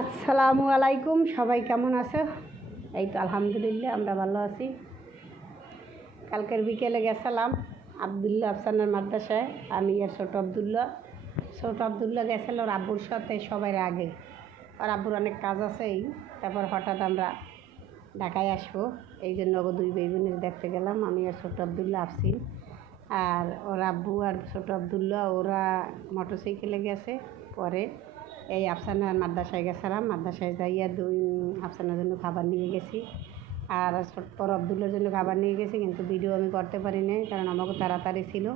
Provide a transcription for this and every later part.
আসসালামু আলাইকুম, সবাই কেমন আছো? এই তো আলহামদুলিল্লাহ আমরা ভালো আছি। কালকের বিকেলে গেছিলাম আবদুল্লাহ আফসানার মাদ্রাসায়। আমি আর ছোট আবদুল্লাহ গেছিল ওর আব্বুর সাথে সবাই আগে। আর আব্বুর অনেক কাজ আছে, তারপর হঠাৎ আমরা ঢাকায় আসবো, এই জন্য ওকে দুই ভাই বোনের দেখতে গেলাম। আমি আর ছোট আবদুল্লাহ আফসিন আর ওর আব্বু আর ছোট আবদুল্লাহ ওরা মোটরসাইকেলে গেছে। পরে এই আফসানার মাদ্রাসায় গেছিলাম, মাদ্রাসায় যাইয়া আফসানার জন্য খাবার নিয়ে গেছি আর বড় আবদুল্লার জন্য খাবার নিয়ে গেছি, কিন্তু ভিডিও আমি করতে পারি নাই কারণ আমাকে তাড়াতাড়ি ছিল।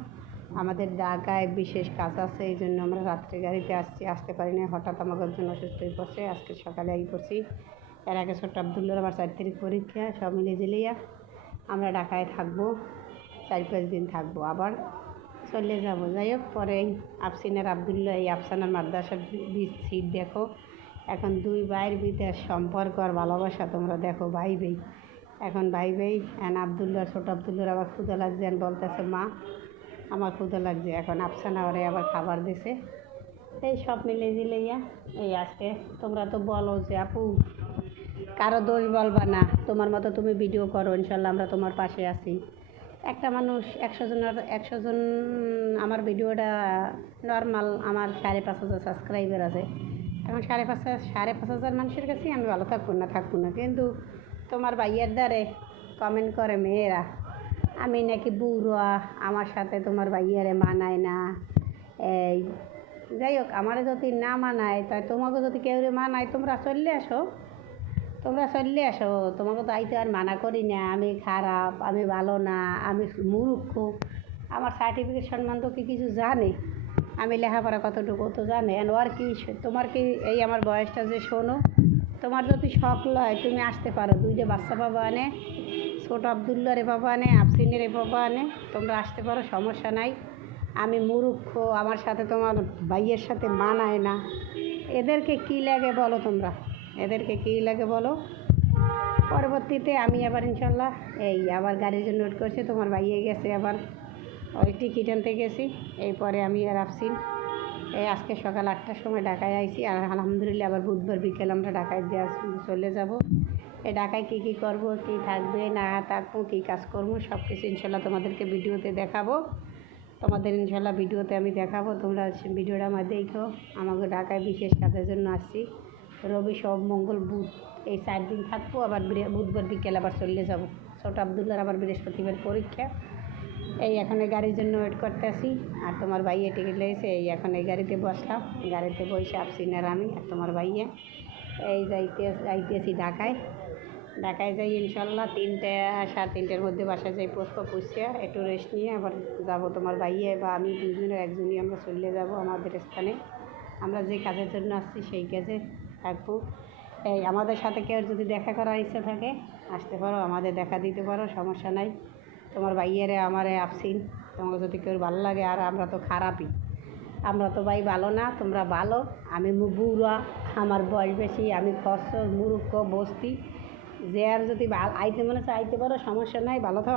আমাদের ঢাকায় বিশেষ কাজ আছে, এই জন্য আমরা রাত্রে গাড়িতে আসতে পারি না। হঠাৎ আমাকে একজন অসুস্থ হয়ে পড়ছে, আজকে সকালে আই পড়ছি। এর আগে ছোট আবদুল্লার আবার 4 তারিখ পরীক্ষা, সব মিলে জিলিয়া আমরা ঢাকায় থাকবো, 4-5 দিন থাকবো, আবার চলে যাবো। যাই হোক, পরে আফসিনের আবদুল্লাহ এই আফসানার মাদ্রাসার সিট দেখো। এখন দুই ভাইয়ের ভিতরে সম্পর্ক আর ভালোবাসা তোমরা দেখো, ভাই ভাই এখন ভাই ভাই। আবদুল্লাহ ছোট আবদুল্লার আবার ক্ষুদা লাগছে, বলতেছে মা আমার ক্ষুদা লাগছে। এখন আফসানা ওরে আবার খাবার দিছে। এই সব মিলে জিলাইয়া এই আজকে তোমরা তো বলো যে আপু কারো দোষ বলবা না, তোমার মতো তুমি ভিডিও করো, ইনশাল্লাহ আমরা তোমার পাশে আছি। একটা মানুষ 100 জন আমার ভিডিওটা নর্মাল, আমার 5,500 সাবস্ক্রাইবার আছে। এখন 5,500 মানুষের কাছেই আমি ভালো থাকবো না, কিন্তু তোমার ভাইয়ের দ্বারে কমেন্ট করে মেয়েরা আমি নাকি বুড়া, আমার সাথে তোমার ভাইয়ারে মানায় না। এই যাই হোক, আমারে যদি না মানায় তাই তোমাকে যদি কেউ মানায় তোমরা চলে আসো, তোমাকে তো আইতে আর মানা করি না। আমি খারাপ, আমি ভালো না, আমি মূর্খ, আমার সার্টিফিকেট সম্মান তো কি কিছু জানে? আমি লেখাপড়া কতটুকু তো জানে। আর কি তোমার কি এই আমার বয়সটা যে শোনো, তোমার যদি শখ লয় তুমি আসতে পারো, 2টা বাচ্চা পাবা আনে, ছোট আবদুল্লারে পাবা আনে, আফসিনের পাবা আনে, তোমরা আসতে পারো, সমস্যা নাই। আমি মূর্খ, আমার সাথে তোমার ভাইয়ের সাথে মানায় না। এদেরকে কী লাগে বলো তোমরা, এদেরকে কী লাগে বলো? পরবর্তীতে আমি আবার ইনশাল্লাহ এই আবার গাড়ির জন্য ওয়েট করছি। তোমার ভাইয়ে গেছে আবার ওই টিকিট আনতে গেছি। এরপরে আমি আর আফসিন এই আজকে সকাল 8টার সময় ঢাকায় আইছি। আর আলহামদুলিল্লাহ আবার বুধবার বিকেল আমরা ঢাকায় চলে যাব। এই ঢাকায় কী করব, কী থাকবে না থাকবো, কী কাজ করবো, সব কিছু ইনশাল্লাহ তোমাদেরকে ভিডিওতে দেখাবো। ইনশাল্লাহ ভিডিওতে আমি দেখাবো, তোমরা ভিডিওটা আমার দেখো। আমাকে ঢাকায় বিশেষ কাজের জন্য আসছি। রবি, সোম, মঙ্গল, বুধ এই 4 দিন থাকবো, আবার বুধবার বিকেল আবার চলে যাব। ছোট আবদুল্লার আবার বৃহস্পতিবার পরীক্ষা। এই এখন এই গাড়ির জন্য ওয়েট করতে আসি। আর তোমার ভাইয়ে টিকিট লেগেছে, এই এখন এই গাড়িতে বসলাম। গাড়িতে বসে আফসিন আর আমি আর তোমার ভাইয়ে এই যাইতেছি ঢাকায় যাই ইনশাল্লাহ 3টা 3:30টার মধ্যে বাসায় যাই। পুষছে একটু রেস্ট নিয়ে আবার যাব। তোমার ভাইয়ে বা আমি দুজনের একজনই আমরা চলে যাব আমাদের স্থানে। আমরা যে কাজের জন্য আসছি সেই কাজে থাকবো। এই আমাদের সাথে কেউ যদি দেখা করার ইচ্ছা থাকে আসতে পারো, আমাদের দেখা দিতে পারো, সমস্যা নাই। তোমার ভাইয়েরে আমারে আফসিন তোমাকে যদি কেউ ভালো লাগে। আর আমরা তো খারাপই, আমরা তো ভাই ভালো না, তোমরা ভালো। আমি বুড়া, আমার বয়স বেশি, আমি খরচ মূর্খ বস্তি। যে আর যদি আইতে মনে হচ্ছে আইতে পারো, সমস্যা নাই, ভালো থাকো।